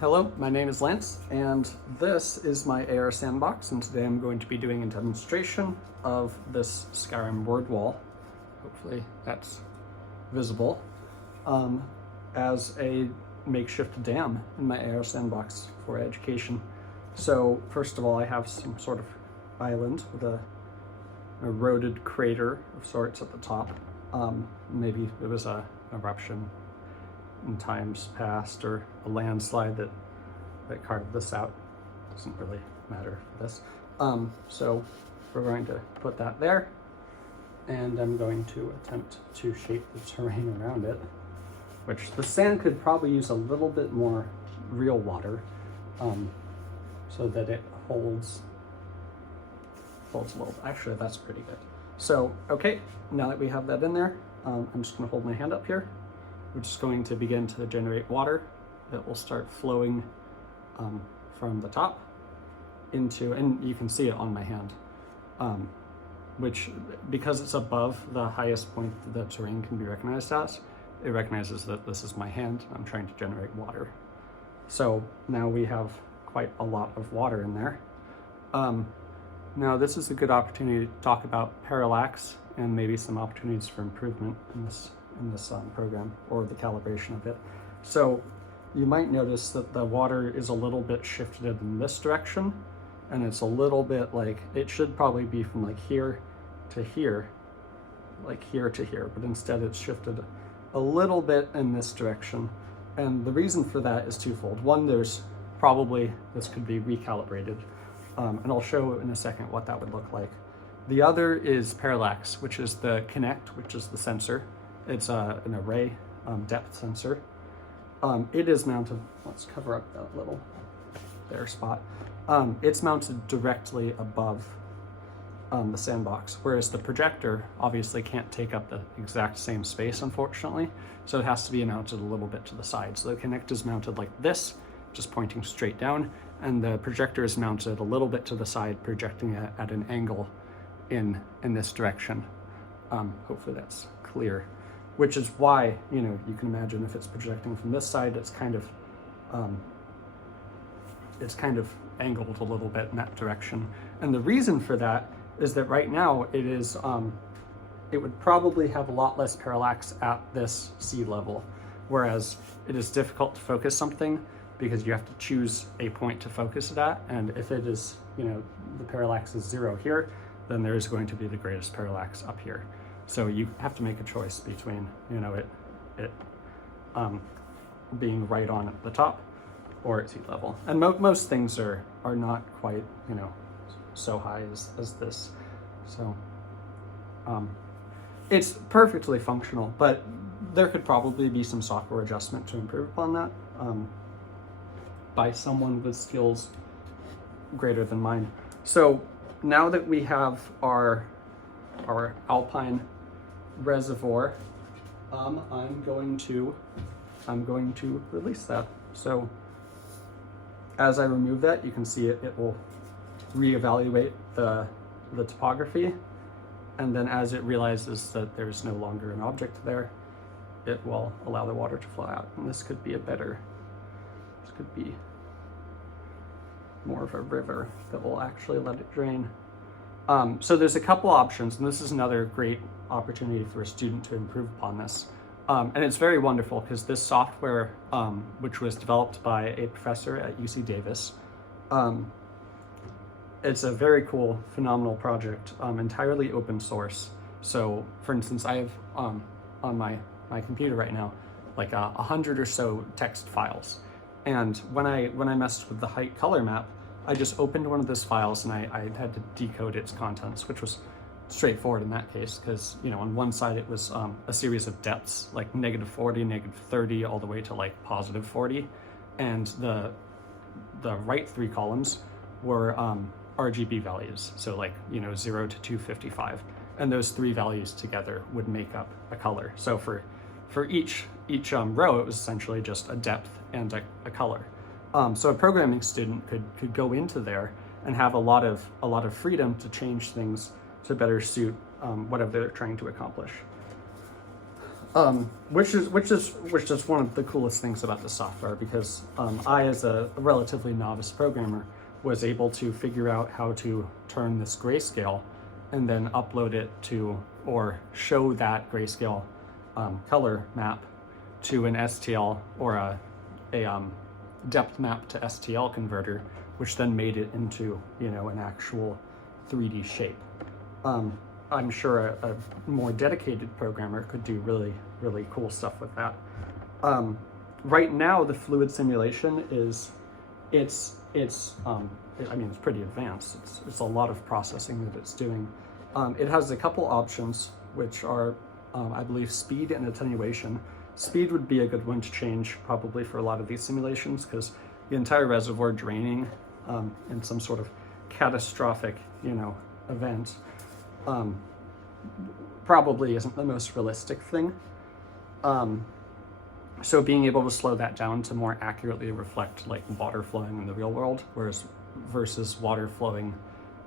Hello, my name is Lance, and this is my AR Sandbox, and today I'm going to be doing a demonstration of this Skyrim board wall. Hopefully that's visible, as a makeshift dam in my AR Sandbox for education. So first of all, I have some sort of island with a eroded crater of sorts at the top. Maybe it was an eruption in times past, or a landslide that carved this out. Doesn't really matter for this. So we're going to put that there, and I'm going to attempt to shape the terrain around it, which the sand could probably use a little bit more real water, so that it holds a little. Actually, that's pretty good. So, okay, now that we have that in there, I'm just gonna hold my hand up here. We're just going to begin to generate water that will start flowing from the top into, and you can see it on my hand, which, because it's above the highest point that the terrain can be recognized as, it recognizes that this is my hand. I'm trying to generate water. So now we have quite a lot of water in there. Now this is a good opportunity to talk about parallax and maybe some opportunities for improvement in this program, or the calibration of it. So you might notice that the water is a little bit shifted in this direction, and it's a little bit like, it should probably be from like here to here, like here to here, but instead it's shifted a little bit in this direction. And the reason for that is twofold. One, there's probably, this could be recalibrated, and I'll show in a second what that would look like. The other is parallax, which is the Kinect, which is the sensor. It's an array depth sensor. It is mounted, let's cover up that little bare spot. It's mounted directly above the sandbox, whereas the projector obviously can't take up the exact same space, unfortunately. So it has to be mounted a little bit to the side. So the Kinect is mounted like this, just pointing straight down, and the projector is mounted a little bit to the side, projecting it at an angle in this direction. Hopefully that's clear. Which is why, you know, you can imagine if it's projecting from this side, it's kind of angled a little bit in that direction. And the reason for that is that right now it is, it would probably have a lot less parallax at this sea level, whereas it is difficult to focus something because you have to choose a point to focus it at. And if it is, you know, the parallax is 0 here, then there is going to be the greatest parallax up here. So you have to make a choice between, you know, it being right on at the top or at sea level. And most things are not quite, you know, so high as this. So it's perfectly functional, but there could probably be some software adjustment to improve upon that by someone with skills greater than mine. So now that we have our alpine reservoir, I'm going to release that. So as I remove that, you can see it will reevaluate the topography, and then as it realizes that there's no longer an object there, it will allow the water to flow out. And this could be more of a river that will actually let it drain. So there's a couple options, and this is another great opportunity for a student to improve upon this. And it's very wonderful because this software, which was developed by a professor at UC Davis, it's a very cool, phenomenal project, entirely open source. So for instance, I have on my computer right now, like 100 or so text files. And when I messed with the height color map, I just opened one of those files and I had to decode its contents, which was straightforward in that case, because, you know, on one side it was a series of depths, like -40, -30, all the way to like +40. And the right 3 columns were RGB values. So like, you know, 0 to 255. And those 3 values together would make up a color. So for each row, it was essentially just a depth and a color. So a programming student could go into there and have a lot of freedom to change things to better suit whatever they're trying to accomplish. Which is one of the coolest things about the software, because I, as a relatively novice programmer, was able to figure out how to turn this grayscale and then upload it to, or show that grayscale color map to an STL or a depth map to STL converter, which then made it into, you know, an actual 3D shape. I'm sure a more dedicated programmer could do really, really cool stuff with that. Right now, the fluid simulation is, I mean, it's pretty advanced. It's a lot of processing that it's doing. It has a couple options, which are, I believe, speed and attenuation. Speed would be a good one to change probably for a lot of these simulations, because the entire reservoir draining in some sort of catastrophic, you know, event probably isn't the most realistic thing. So being able to slow that down to more accurately reflect like water flowing in the real world, versus water flowing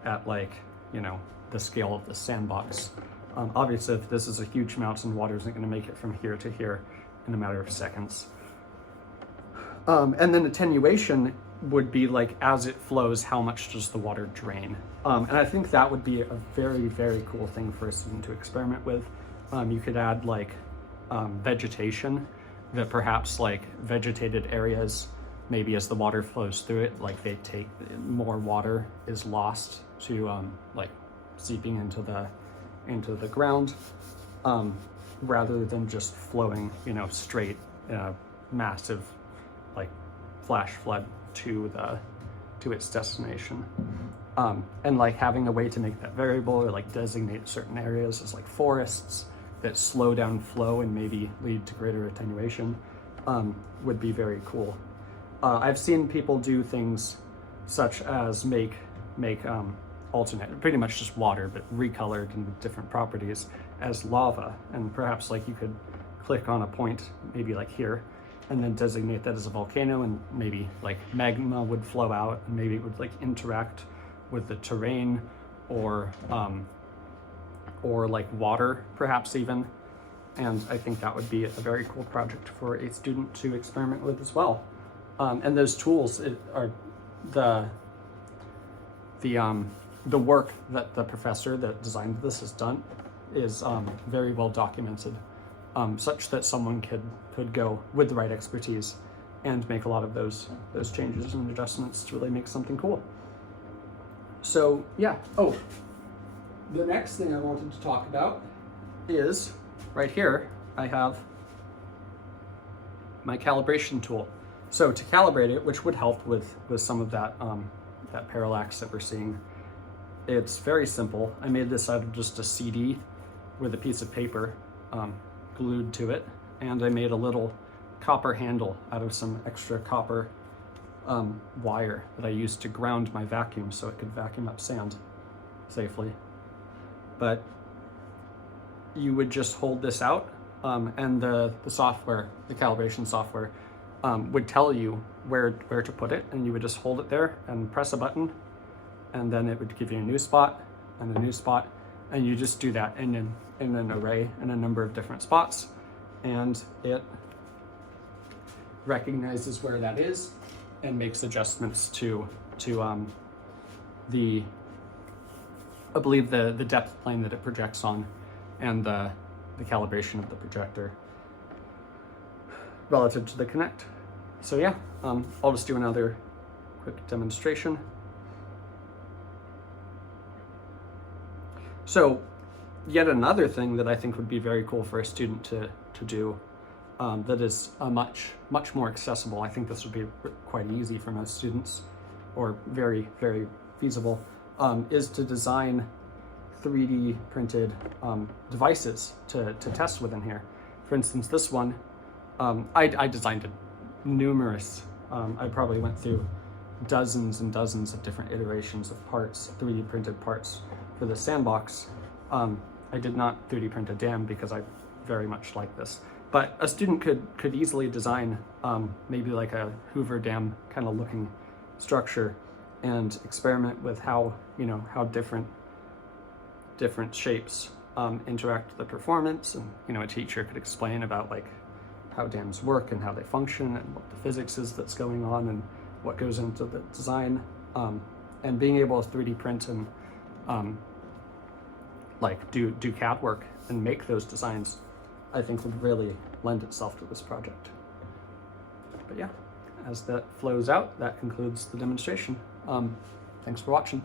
at, like, you know, the scale of the sandbox. Obviously, if this is a huge mountain, water isn't going to make it from here to here in a matter of seconds. And then attenuation would be like, as it flows, how much does the water drain? And I think that would be a very, very cool thing for a student to experiment with. You could add like vegetation, that perhaps like vegetated areas, maybe as the water flows through it, like they take more water is lost to like seeping into the ground, rather than just flowing, you know, straight massive like flash flood to its destination. And like having a way to make that variable, or like designate certain areas as like forests that slow down flow and maybe lead to greater attenuation, would be very cool. I've seen people do things such as make alternate, pretty much just water, but recolored in different properties as lava. And perhaps like you could click on a point, maybe like here, and then designate that as a volcano, and maybe like magma would flow out, and maybe it would like interact with the terrain, or like water perhaps even. And I think that would be a very cool project for a student to experiment with as well. And those tools are the work that the professor that designed this has done is very well documented, such that someone could go with the right expertise and make a lot of those changes and adjustments to really make something cool. So yeah. Oh, the next thing I wanted to talk about is right here. I have my calibration tool. So to calibrate it, which would help with some of that that parallax that we're seeing, it's very simple. I made this out of just a CD with a piece of paper glued to it, and I made a little copper handle out of some extra copper wire that I used to ground my vacuum so it could vacuum up sand safely. But you would just hold this out, and the software, the calibration software, would tell you where to put it, and you would just hold it there and press a button, and then it would give you a new spot and a new spot, and you just do that in an array in a number of different spots, and it recognizes where that is and makes adjustments to the, I believe, the depth plane that it projects on, and the calibration of the projector relative to the Kinect. So yeah, I'll just do another quick demonstration. So yet another thing that I think would be very cool for a student to do, that is much more accessible. I think this would be quite easy for most students, or very, very feasible, is to design 3D printed devices to test within here. For instance, this one, I designed it numerous. I probably went through dozens and dozens of different iterations of parts, 3D printed parts for the Sandbox. I did not 3D print a dam because I very much like this. But a student could easily design maybe like a Hoover Dam kind of looking structure, and experiment with how different shapes interact with the performance, and a teacher could explain about like how dams work and how they function and what the physics is that's going on and what goes into the design, and being able to 3D print and like do CAD work and make those designs, I think would really lend itself to this project. But yeah, as that flows out, that concludes the demonstration. Thanks for watching.